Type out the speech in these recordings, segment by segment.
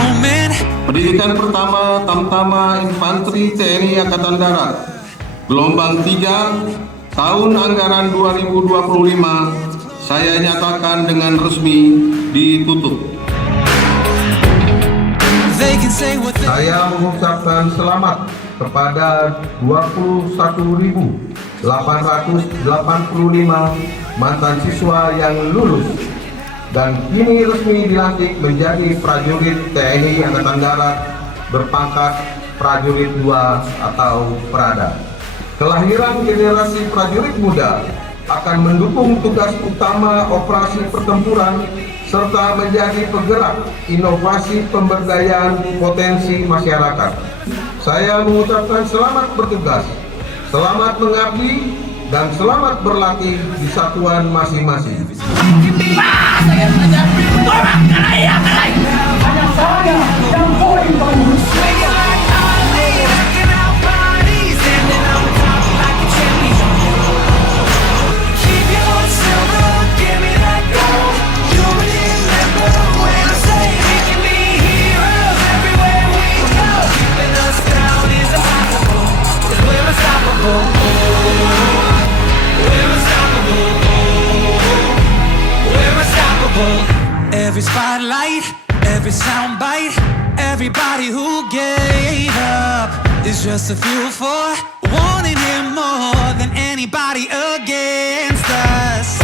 moment. Pendidikan pertama Tamtama Infanteri TNI Angkatan Darat, gelombang 3, tahun anggaran 2025, saya nyatakan dengan resmi ditutup. They can say what they Saya mengucapkan selamat kepada 21.885 mantan siswa yang lulus dan kini resmi dilantik menjadi prajurit TNI Angkatan Darat berpangkat prajurit 2 atau Prada. Kelahiran generasi prajurit muda akan mendukung tugas utama operasi pertempuran serta menjadi penggerak inovasi pemberdayaan potensi masyarakat. Saya mengucapkan selamat bertugas, selamat mengabdi, dan selamat berlatih di satuan masing-masing. Every spotlight, every soundbite, everybody who gave up is just a fuel for wanting him more than anybody against us.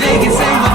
They can say